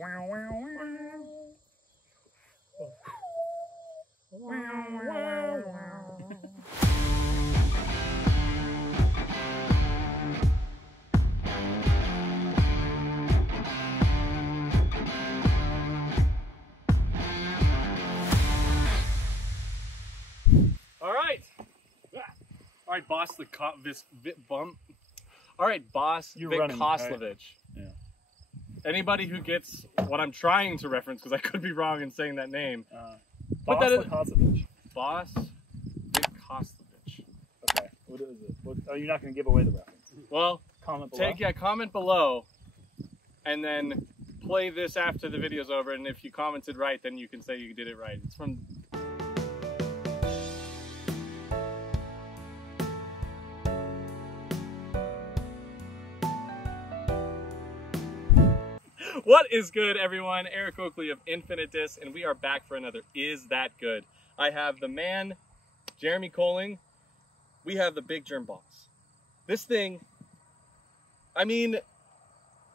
All right, boss, this bump. All right, boss, Koslovich. Right? Yeah. Anybody who gets what I'm trying to reference, because I could be wrong in saying that name. Boss Koslovich. Boss Koslovich. Okay, what is it? Oh, you're not going to give away the reference. Well, comment below. Comment below, and then play this after the video's over. And if you commented right, then you can say you did it right. It's from. What is good, everyone? Eric Oakley of Infinite Disc, and we are back for another Is That Good? I have the man, Jeremy Koling. We have the Big Jerm Boss. This thing, I mean,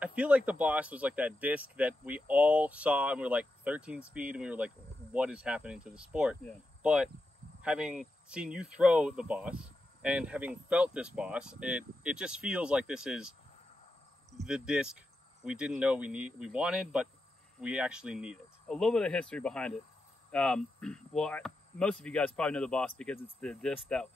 I feel like the Boss was like that disc that we all saw and we're like 13 speed and we were like, what is happening to the sport? Yeah. But having seen you throw the Boss and having felt this Boss, it just feels like this is the disc we didn't know we wanted, but we actually need it. A little bit of history behind it. Most of you guys probably know the Boss because it's the disc that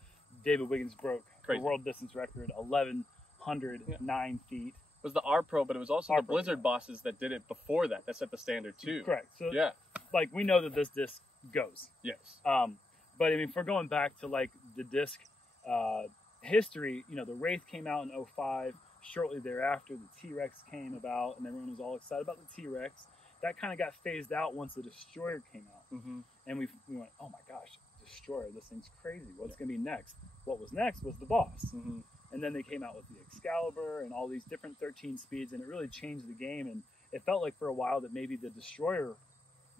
David Wiggins broke. Crazy. The world distance record, 1,109 feet. It was the R Pro, but it was also the Blizzard Bosses that did it before that. That set the standard too. Correct. So yeah, like we know that this disc goes. Yes. But I mean, if we're going back to like the disc history, you know, the Wraith came out in 05. Shortly thereafter, the T-Rex came about, and everyone was all excited about the T-Rex. That kind of got phased out once the Destroyer came out. And we went, oh my gosh, Destroyer, this thing's crazy. What's going to be next? What was next was the Boss. And then they came out with the Excalibur and all these different 13 speeds, and it really changed the game. And it felt like for a while that maybe the Destroyer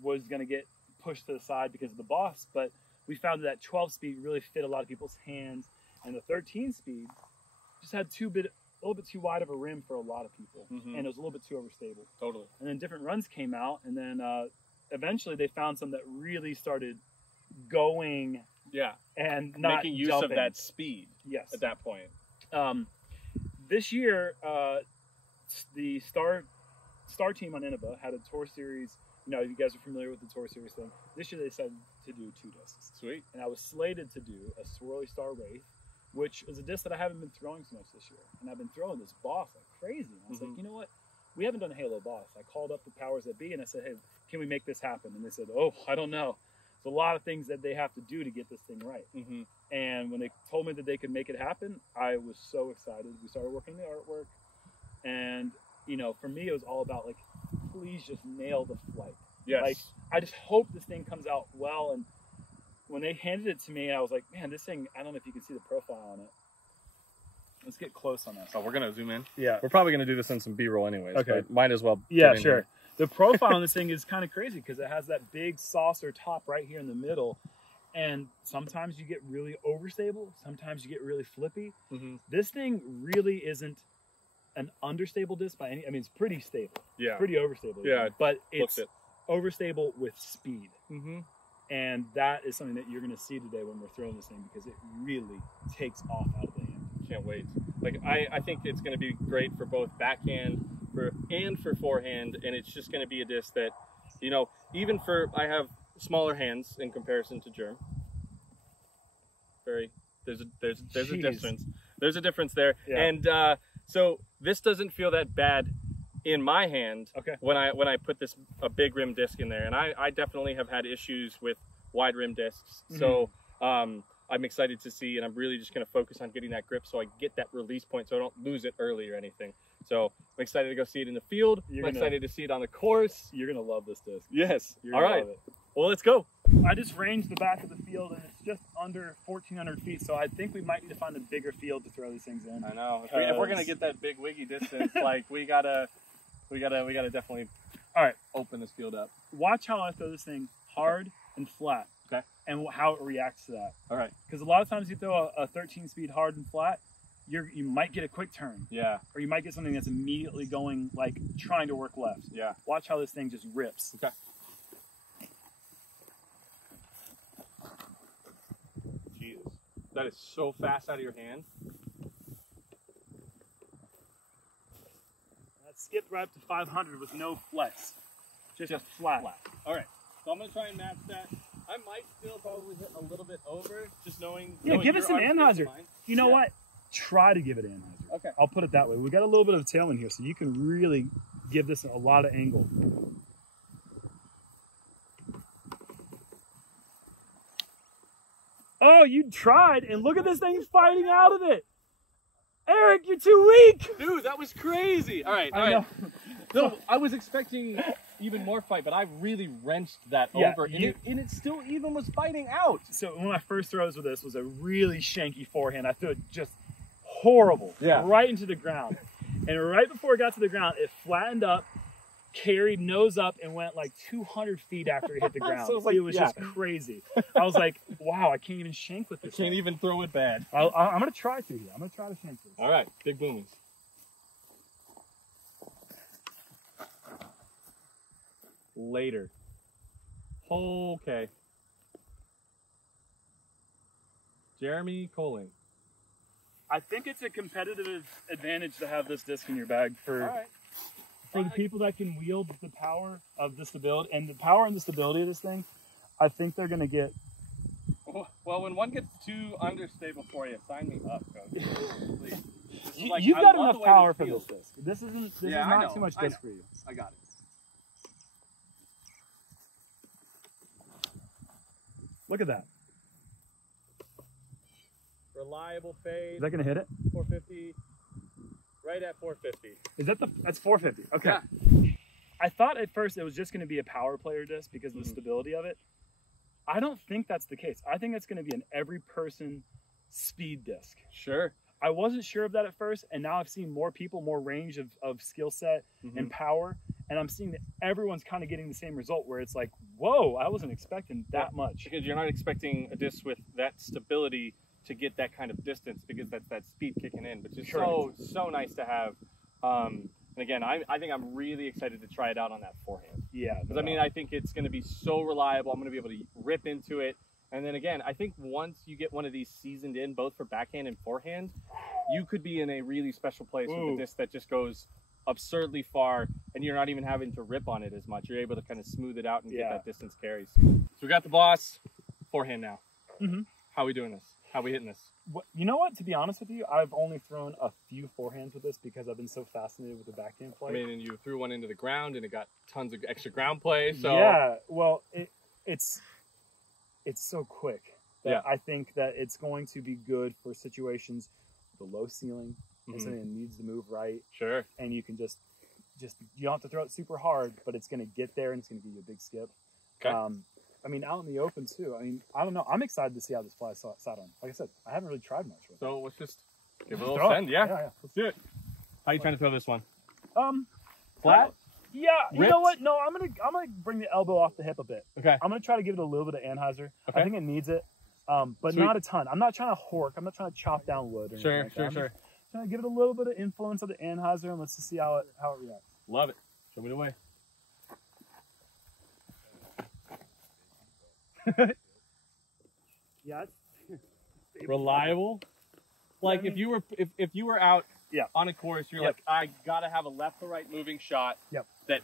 was going to get pushed to the side because of the Boss, but we found that 12 speed really fit a lot of people's hands, and the 13 speed just had a little bit too wide of a rim for a lot of people, and it was a little bit too overstable. Totally. And then different runs came out, and then eventually they found some that really started going. Yeah. And not making use jumping. Of that speed. Yes. At that point. This year, the Star team on Innova had a tour series. You know, you guys are familiar with the tour series thing. This year they decided to do 2 discs. Sweet. And I was slated to do a Swirly Star Wraith, which is a disc that I haven't been throwing so much this year. And I've been throwing this Boss like crazy. And I was like, you know what? We haven't done a Halo Boss. I called up the powers that be and I said, hey, can we make this happen? And they said, oh, I don't know. There's a lot of things that they have to do to get this thing right. And when they told me that they could make it happen, I was so excited. We started working the artwork. And, you know, for me, it was all about like, please just nail the flight. Yes. Like, I just hope this thing comes out well. And when they handed it to me, I was like, man, this thing, I don't know if you can see the profile on it. Let's get close on this. Oh, we're going to zoom in? Yeah. We're probably going to do this in some B-roll anyways. Okay. But might as well. Yeah, sure. Here. The profile on this thing is kind of crazy because it has that big saucer top right here in the middle. And sometimes you get really overstable. Sometimes you get really flippy. This thing really isn't an understable disc by any, I mean, it's pretty stable. Yeah. It's pretty overstable. Yeah. But it's overstable with speed. And that is something that you're going to see today when we're throwing this thing because it really takes off out of the hand. Can't wait. Like I think it's going to be great for both backhand and for forehand, and it's just going to be a disc that, you know, even for, I have smaller hands in comparison to Jerm. There's a difference. There's a difference there. Yeah. And so this doesn't feel that bad in my hand when I put a big rim disc in there, and I definitely have had issues with wide rim discs. So I'm excited to see, and I'm really just going to focus on getting that grip so I get that release point so I don't lose it early or anything. So I'm excited to go see it in the field. I'm excited to see it on the course. You're going to love this disc. Yes. All right. Well, let's go. I just ranged the back of the field, and it's just under 1,400 feet, so I think we might need to find a bigger field to throw these things in. I know. If we're going to get that big wiggy distance, like we gotta definitely open this field up. Watch how I throw this thing hard and flat. Okay. And how it reacts to that. All right. Because a lot of times you throw a 13 speed hard and flat, you might get a quick turn. Yeah. Or you might get something that's immediately going, like, trying to work left. Yeah. Watch how this thing just rips. Okay. Jesus. That is so fast out of your hand. That skipped right up to 500 with no flex. Just flat. All right. So I'm going to try and match that. I might still probably hit a little bit over, just knowing. Yeah, give us an Anheuser. You know what? Try to give it Anheuser. Okay. I'll put it that way. We got a little bit of tail in here, so you can really give this a lot of angle. Oh, you tried, and look at this thing fighting out of it. Eric, you're too weak. Dude, that was crazy. All right. I know. No, I was expecting even more fight, but I really wrenched that over, and it still even was fighting out. So one of my first throws with this was a really shanky forehand. I threw it just horrible, right into the ground. And right before it got to the ground, it flattened up, carried nose up, and went like 200 feet after it hit the ground. So it was just crazy. I was like, wow, I can't even shank with this. Can't even throw it bad. I'm going to try to here. I'm going to try to shank this. All right, big boomings. Later. Okay. Jeremy Koling. I think it's a competitive advantage to have this disc in your bag for the people that can wield the power of the stability and the power and the stability of this thing. I think they're going to get. Well, when one gets too understable for you, sign me up, coach. Please. You've got enough power for this disc. This is not too much disc for you. I got it. Look at that. Reliable fade. Is that going to hit it? 450. Right at 450. Is that that's 450? Okay. Yeah. I thought at first it was just going to be a power player disc because of the stability of it. I don't think that's the case. I think it's going to be an every person speed disc. Sure. I wasn't sure of that at first, and now I've seen more people, more range of skill set and power, and I'm seeing that everyone's kind of getting the same result where it's like, whoa, I wasn't expecting that much. Because you're not expecting a disc with that stability to get that kind of distance because that's that speed kicking in, which is so nice to have. And again, I think I'm really excited to try it out on that forehand. Yeah. Because I mean, I think it's going to be so reliable. I'm going to be able to rip into it. And then again, I think once you get one of these seasoned in, both for backhand and forehand, you could be in a really special place with a disc that just goes absurdly far, and you're not even having to rip on it as much. You're able to kind of smooth it out and get that distance carries. So we got the boss forehand now. How are we doing this? How are we hitting this? You know what? To be honest with you, I've only thrown a few forehands with this because I've been so fascinated with the backhand play. I mean, and you threw one into the ground, and it got tons of extra ground play. So yeah, well, it's so quick that I think that it's going to be good for situations with a low ceiling and something that needs to move right. Sure. And you can just you don't have to throw it super hard, but it's going to get there and it's going to give you a big skip. Okay. I mean, out in the open too. I mean, I don't know. I'm excited to see how this flies sat on. Like I said, I haven't really tried much with it. So let's just give it a little send. Yeah. Let's do it. How are you trying to throw this one? Flat. Yeah, Ripped? You know what? No, I'm gonna bring the elbow off the hip a bit. Okay. I'm gonna try to give it a little bit of Anheuser. Okay. I think it needs it, but not a ton. I'm not trying to hork. I'm not trying to chop down wood. Or Sure. I'm just trying to give it a little bit of influence of the Anheuser, and let's just see how it reacts. Love it. Show me the way. Yeah. Reliable. Like if you were out on a course, you're like, I gotta have a left to right moving shot that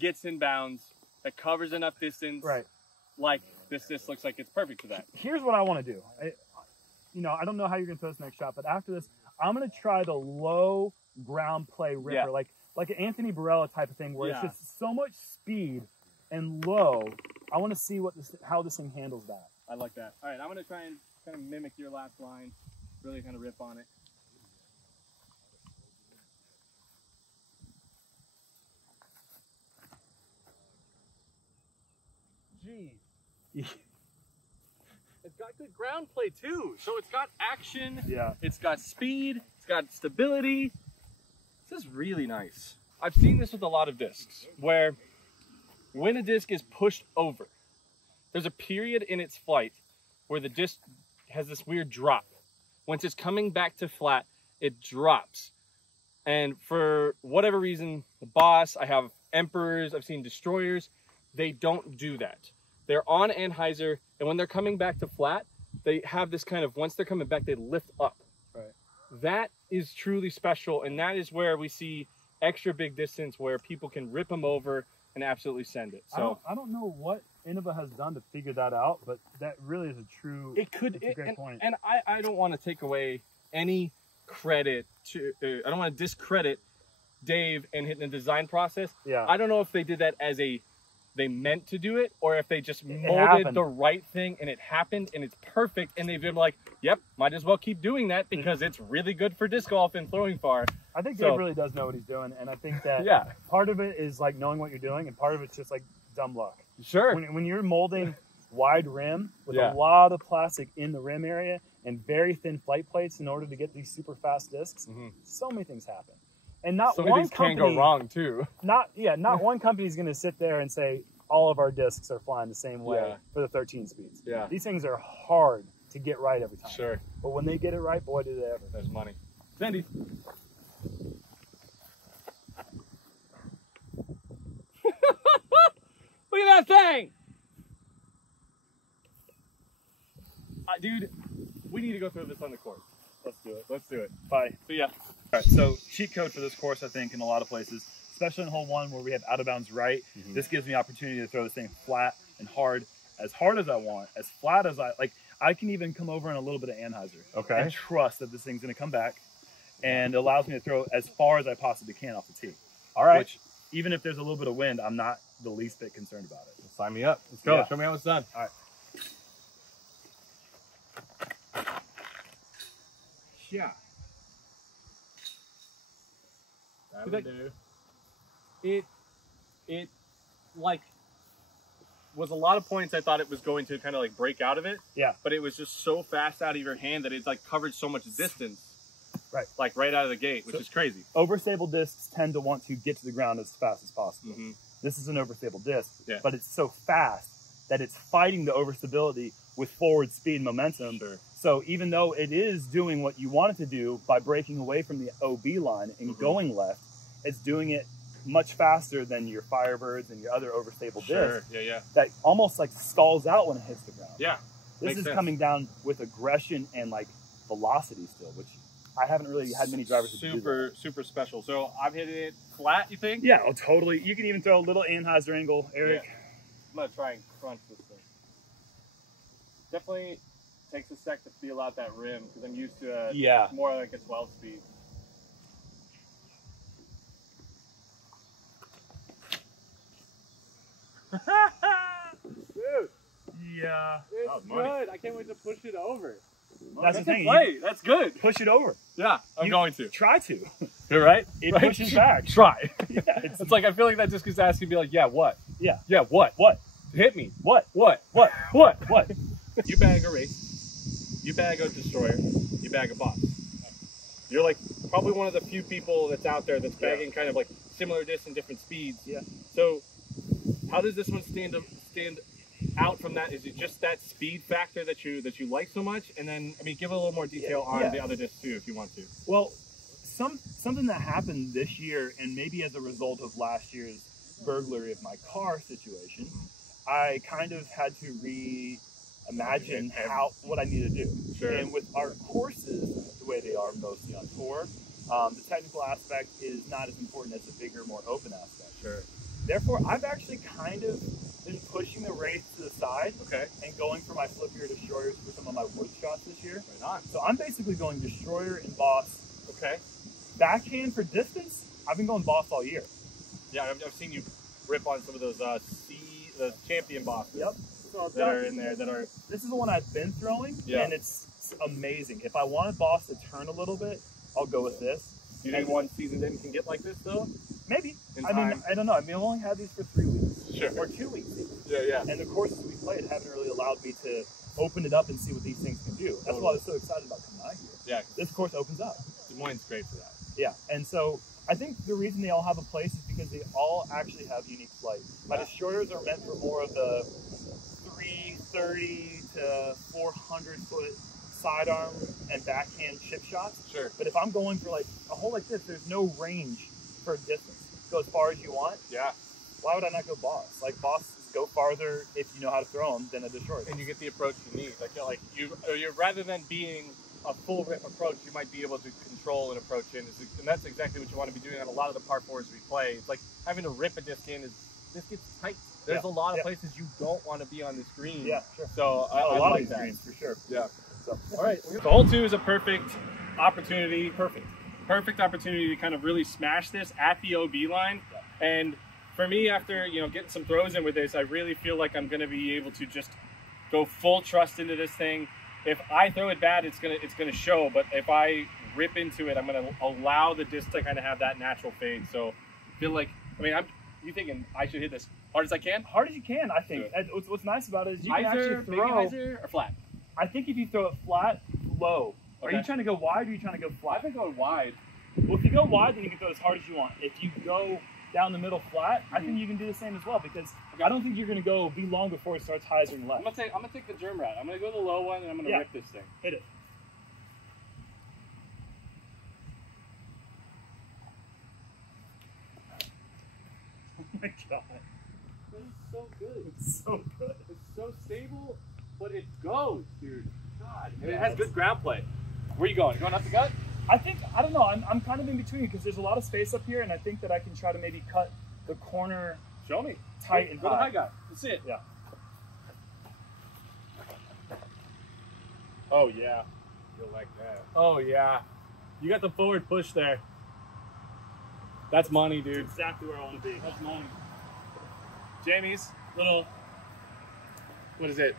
gets in bounds, that covers enough distance. Right. Like this looks like it's perfect for that. Here's what I want to do. I don't know how you're gonna throw this next shot, but after this, I'm gonna try the low ground play ripper, like an Anthony Barella type of thing, where it's just so much speed and low. I want to see how this thing handles that. I like that. All right, I'm gonna try and kind of mimic your last line, really kind of rip on it. Geez. It's got good ground play too. So it's got action. Yeah. It's got speed. It's got stability. This is really nice. I've seen this with a lot of discs where when a disc is pushed over, there's a period in its flight where the disc has this weird drop. once it's coming back to flat, it drops. And for whatever reason, the Boss, I have Emperors, I've seen Destroyers, they don't do that. They're on anhyzer, and when they're coming back to flat, they have this kind of, once they're coming back, they lift up. Right. That is truly special, and that is where we see extra big distance where people can rip them over and absolutely send it. So I don't know what Innova has done to figure that out, but that really is a true. It could. It's a great point. And I don't want to take away any credit to. I don't want to discredit Dave and hitting the design process. Yeah. I don't know if they did that as they meant to do it, or if they just molded the right thing and it happened and it's perfect, and they've been like, yep, might as well keep doing that because it's really good for disc golf and throwing far. I think Dave really does know what he's doing, and I think that part of it is like knowing what you're doing, and part of it's just like dumb luck. Sure. When you're molding wide rim with a lot of plastic in the rim area and very thin flight plates in order to get these super fast discs, so many things happen. And not so one things company can go wrong too. Not one company is going to sit there and say all of our discs are flying the same way for the 13 speeds. Yeah. These things are hard to get right every time. Sure. But when they get it right, boy, do they ever. There's money. Sandy. Look at that thing! Dude, we need to go through this on the course. Let's do it. Let's do it. Bye. See ya. All right, so cheat code for this course, I think, in a lot of places, especially in hole 1 where we have out of bounds right. This gives me opportunity to throw this thing flat and hard as I want, as flat as I can even come over in a little bit of anhyzer. Okay. And trust that this thing's going to come back, and it allows me to throw as far as I possibly can off the tee. All right. Which, even if there's a little bit of wind, I'm not the least bit concerned about it. Well, sign me up. Let's go. Yeah. Show me how it's done. All right. Yeah. That would do. It like was a lot of points I thought it was going to kind of like break out of it. Yeah. But it was just so fast out of your hand that it's like covered so much distance. Right. Like right out of the gate, which is crazy. Overstable discs tend to want to get to the ground as fast as possible. This is an overstable disc, but it's so fast that it's fighting the overstability with forward speed and momentum. Sure. So even though it is doing what you want it to do by breaking away from the OB line and going left, it's doing it much faster than your Firebirds and your other overstable discs. Yeah. That almost like stalls out when it hits the ground. Yeah. This is coming down with aggression and like velocity still, which I haven't really had many drivers who do that. Super special. So I'm hitting it flat, you think? Yeah, oh, totally. You can even throw a little anhyzer angle, Eric. Yeah. I'm gonna try and crunch this thing. Definitely takes a sec to feel out that rim because I'm used to more like a 12 speed. Dude. Yeah. It's good. I can't wait to push it over. That's the thing. That's good. Push it over. Yeah, I'm going to. Try to. You're right. It pushes back. Try. Yeah, it's like I feel like that just gets asked you to be like, yeah, what? Yeah. Yeah, what? What? Hit me. What? What? What? What? What? You bag a race. You bag a Destroyer. You bag a Boss. You're like probably one of the few people that's out there that's bagging kind of like similar discs and different speeds. Yeah. So how does this one stand out from that? Is it just that speed factor that you like so much? And then, I mean, give a little more detail on the other discs too, if you want to. Well, something that happened this year, and maybe as a result of last year's burglary of my car situation, I kind of had to reimagine what I need to do. Sure. And with our courses, the way they are mostly on tour, the technical aspect is not as important as the bigger, more open aspect. Sure. Therefore, I've actually kind of been pushing the race to the side and going for my flippier Destroyers for some of my wood shots this year. Right on. So I'm basically going Destroyer and Boss. Okay. Backhand for distance, I've been going Boss all year. Yeah, I've seen you rip on some of those the champion bosses. Yep. So that are in there that are. This is the one I've been throwing, and it's amazing. If I want a Boss to turn a little bit, I'll go with this. Do you think one season then can get like this though? Maybe. I mean, I don't know. I mean, I've only had these for 3 weeks. Sure. Or 2 weeks even. Yeah. And the courses we played haven't really allowed me to open it up and see what these things can do. That's why I was so excited about coming out here. Yeah. This course opens up. Des Moines is great for that. Yeah. And so I think the reason they all have a place is because they all actually have unique flight. My Destroyers are meant for more of the 330 to 400 foot sidearm and backhand chip shots. Sure. But if I'm going for like a hole like this, there's no range for distance. Go as far as you want. Yeah. Why would I not go boss? Like bosses go farther if you know how to throw them than at the short. And you get the approach you need. Like you're rather than being a full rip approach, you might be able to control an approach in, and that's exactly what you want to be doing on a lot of the par fours we play. It's like having to rip a disc in this gets tight. There's a lot of places you don't want to be on this green. Yeah, sure. So a I lot like of that. greens for sure. Yeah. So all right. So hole 2 is a perfect opportunity. Perfect opportunity to kind of really smash this at the OB line. Yeah. And for me, after getting some throws in with this, I really feel like I'm going to be able to just go full trust into this thing. If I throw it bad, it's gonna show. But if I rip into it, I'm gonna allow the disc to kind of have that natural fade. So I feel like, you thinking I should hit this hard as I can? Hard as you can, I think. What's nice about it is you can actually throw. Big hyzer or flat? I think if you throw it flat, low. Okay. Are you trying to go wide or are you trying to go flat? I've been going wide. Well, if you go wide, then you can throw as hard as you want. If you go down the middle flat, I think you can do the same as well, because I don't think you're going to be long before it starts hyzering left. I'm gonna take the Jerm route. I'm gonna go the low one and I'm gonna rip this thing. Hit it. Oh my god. This is so good. It's so good. It's so stable, but it goes, dude. God. And it has good ground play. Where you going? You going up the gut? I don't know, I'm kind of in between because there's a lot of space up here, and I think that I can try to maybe cut the corner. Show me. Tight and high. Go the high guy. That's it. Yeah. Oh yeah. You'll like that. Oh yeah. You got the forward push there. That's money, dude. That's exactly where I want to be. That's money. Jamie's little, what is it?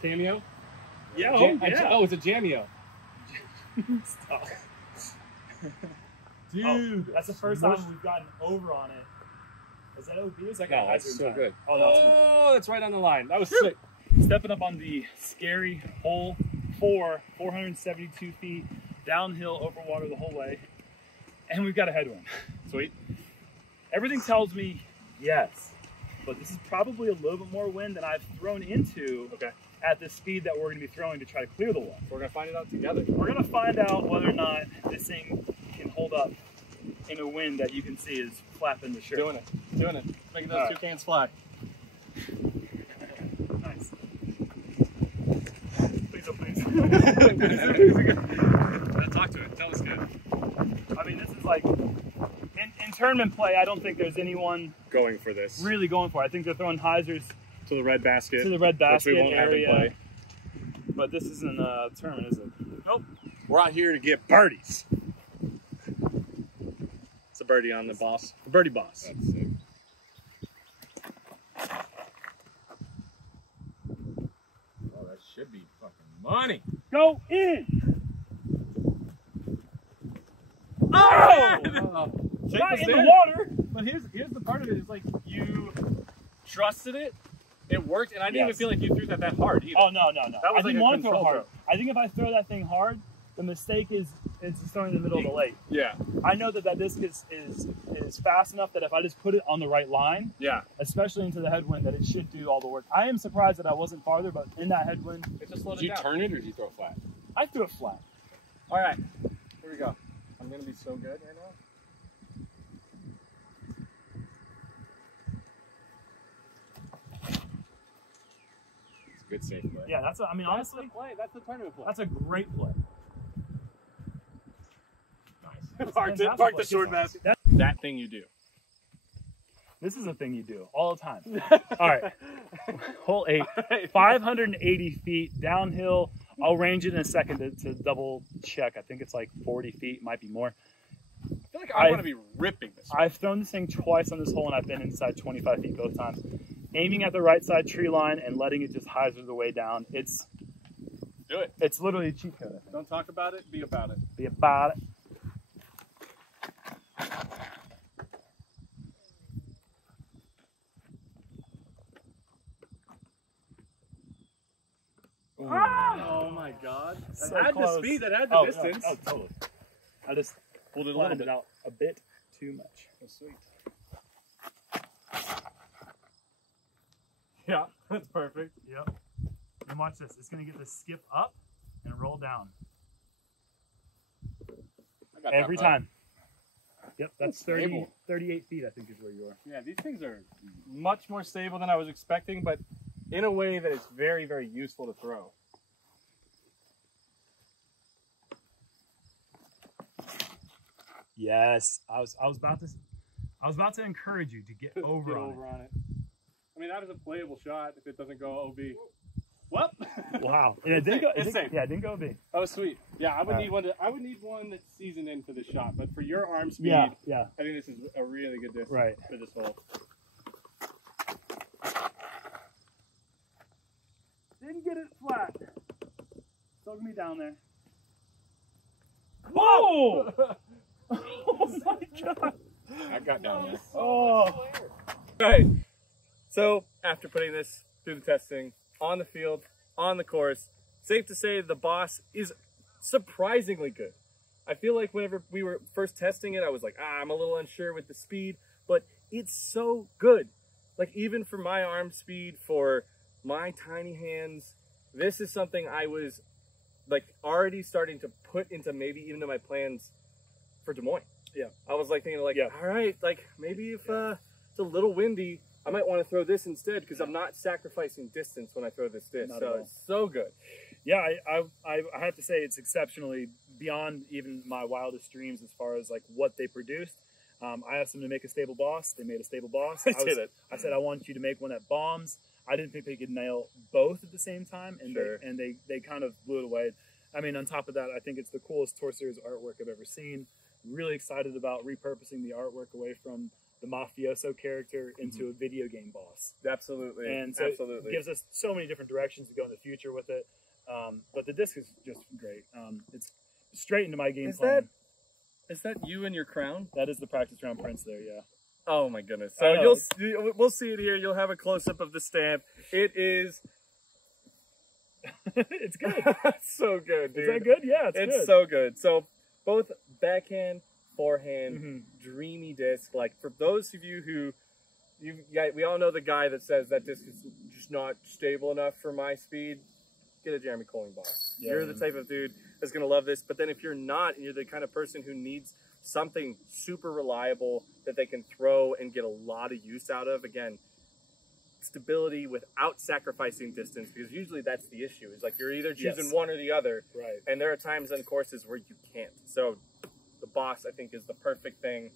Cameo? Yeah. Oh, it's a Jameo. Stop. Dude, that's the first time we've gotten over on it. Is that OB? Is that no, that's so good. Oh, that's right on the line. That was sick. Stepping up on the scary hole 4, 472 feet, downhill over water the whole way, and we've got a headwind. Sweet. Everything tells me yes, but this is probably a little bit more wind than I've thrown into at the speed that we're going to be throwing to try to clear the wall. We're going to find it out together. We're going to find out whether or not this thing can hold up in a wind that you can see is flapping the shirt. Doing it. Making those two cans fly. Nice. Please, oh please. Talk to it. Tell us good. I mean, this is like, in tournament play, I don't think there's anyone going for this. Really going for it. I think they're throwing hyzers to the red basket. To the red basket which we won't area. have in play. But this isn't a tournament, is it? Nope. We're out here to get birdies. It's a birdie on the boss. The birdie boss. That's sick. Oh, that should be fucking money. Go in! Oh! Not in the water! But here's the part of it is like you trusted it, it worked, and I didn't even feel like you threw that hard either. Oh no. That was I didn't like want to throw it hard. throw. I think if I throw that thing hard, the mistake is throwing in the middle of the lake. Yeah. I know that disc is fast enough that if I just put it on the right line, especially into the headwind, that it should do all the work. I am surprised that I wasn't farther, but in that headwind, it just slowed Did it you down. turn it or did you throw it flat? I threw it flat. All right, here we go. I'm gonna be so good right now. It's a good safe play. Yeah, honestly, That's the tournament play. that's a great play. Nice. Park the short basket. That thing you do. This is a thing you do all the time. All right, hole 8, 580 feet downhill. I'll range it in a second to double check. I think it's like 40 feet, might be more. I feel like I want to be ripping this. I've thrown this thing twice on this hole, and I've been inside 25 feet both times. Aiming at the right side tree line and letting it just hyzer the way down. Do it. It's literally a cheat code, I think. Don't talk about it, be about it. Be about it. Oh my god. So That had close. the speed, that had the distance. Oh, totally. I just Pulled it a little flattened bit. it out a bit too much. That's sweet. Yeah, that's perfect. Yep. And watch this. It's going to get the skip up and roll roll down. I got Every that time. Yep, that's Stable. 38 feet, I think, is where you are. Yeah, these things are much more stable than I was expecting, but in a way that it's very, very useful to throw. Yes, I was about to encourage you to get over on it. I mean, that is a playable shot if it doesn't go OB. Well, Wow, yeah, it didn't go. It's safe. Yeah, it didn't go big. Oh, sweet. Yeah, I would All need one. I would need one that's seasoned in for this shot. But for your arm speed, Yeah, I think this is a really good distance Right. for this hole. didn't get it flat. Still gonna be down there. Whoa! Oh my god! I got down there. Oh, Right. So after putting this through the testing on the field, on the course, safe to say the Boss is surprisingly good. I feel like whenever we were first testing it, I was like, I'm a little unsure with the speed, but it's so good. Like even for my arm speed, for my tiny hands, this is something I was like already starting to put into maybe even to my plans for Des Moines. Yeah. I was like thinking like, Yeah. all right, like maybe if it's a little windy, I might want to throw this instead because I'm not sacrificing distance when I throw this disc. Not at So all. it's so good. yeah. I have to say it's exceptionally beyond even my wildest dreams as far as like what they produced. I asked them to make a stable Boss. They made a stable Boss. They did it. I said I want you to make one that bombs. I didn't think they could nail both at the same time, and Sure. they kind of blew it away. I mean, on top of that, I think it's the coolest Tour Series artwork I've ever seen. Really excited about repurposing the artwork away from the mafioso character into a video game boss. Absolutely. And so Absolutely. it gives us so many different directions to go in the future with it. But the disc is just great. It's straight into my game Is plan. Is that you and your crown? That is the practice round prints there, yeah. Oh my goodness. I So know. we'll see it here. You'll have a close up of the stamp. It is It's good. so good, dude. Is that good? Yeah, it's It's good. so good. So both backhand, forehand, Mhm. dreamy disc. Like for those of you who we all know the guy that says that disc is just not stable enough for my speed. Get a Jeremy Koling boss. Yeah, You're the man. type of dude that's gonna love this. But then if you're not, and you're the kind of person who needs something super reliable that they can throw and get a lot of use out of, again, stability without sacrificing distance, because usually that's the issue. Is like you're either choosing Yes. one or the other, Right. and there are times on courses where you can't. So the Boss, I think, is the perfect thing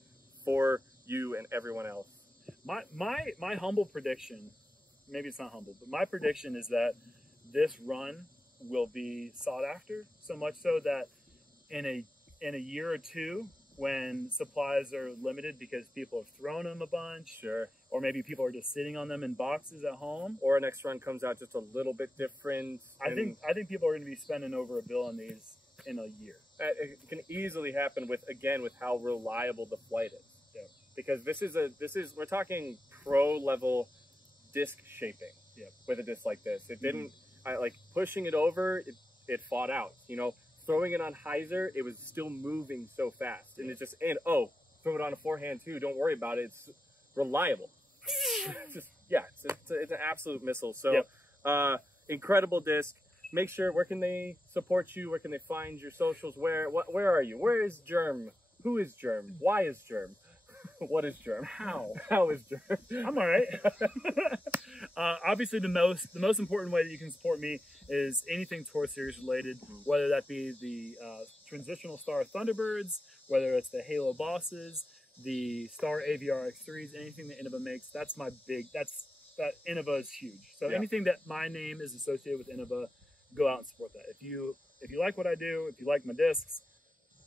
for you and everyone else. My humble prediction, maybe it's not humble, but my prediction is that this run will be sought after, so much so that in a year or two, when supplies are limited because people have thrown them a bunch, Sure. or maybe people are just sitting on them in boxes at home, Or next run comes out just a little bit different. I think people are going to be spending over $1 billion on these in a year. It can easily happen with how reliable the flight is. Yeah. Because we're talking pro level disc shaping. Yeah. With a disc like this, it didn't. I like pushing it over. It fought out. You know, throwing it on hyzer, it was still moving so fast, and throw it on a forehand too. Don't worry about it. It's reliable. It's an absolute missile. So, incredible disc. Make sure, where can they support you? Where can they find your socials? Where are you? Where is Jerm? Who is Jerm? Why is Jerm? What is Jerm? How is Jerm? I'm all right. Obviously, the most important way that you can support me is anything Tour Series related, whether that be the transitional star Thunderbirds, whether it's the Halo Bosses, the Star AVR X3s, anything that Innova makes. That Innova is huge. So Yeah. anything that my name is associated with Innova, go out and support that. If you like what I do, if you like my discs,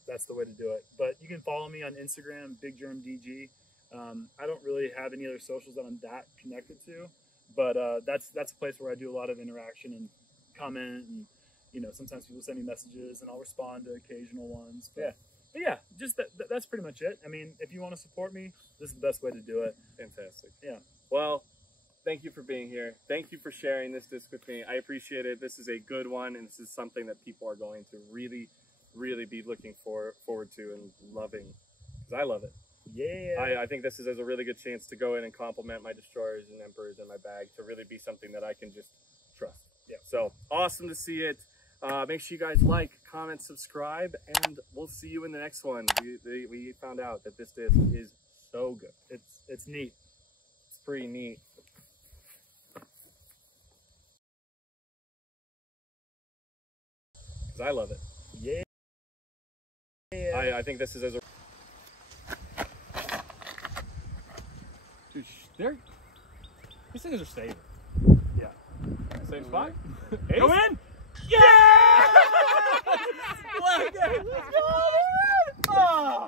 that's the way to do it. But you can follow me on Instagram, Big Jerm DG. I don't really have any other socials that I'm that connected to, but that's a place where I do a lot of interaction and comment, and sometimes people send me messages and I'll respond to occasional ones. But yeah, just that's pretty much it. I mean, if you want to support me, this is the best way to do it. Fantastic. Yeah. Well, thank you for being here. Thank you for sharing this disc with me. I appreciate it. This is a good one, and this is something that people are going to really, really be looking forward to and loving, because I love it. Yeah. I think this is a really good chance to go in and complement my Destroyers and Emperors in my bag, to really be something that I can just trust. Yeah. So awesome to see it. Make sure you guys like, comment, subscribe, and we'll see you in the next one. We found out that this disc is so good. It's neat. It's pretty neat. Because I love it. Yeah. I think this is as a... Dude, these things are stable. Yeah. Same spot? Go in! Yeah!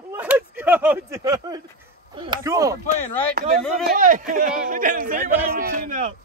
Let's go, dude! Cool. We're playing, right? Did they move it? They did. Does anybody have a chin out?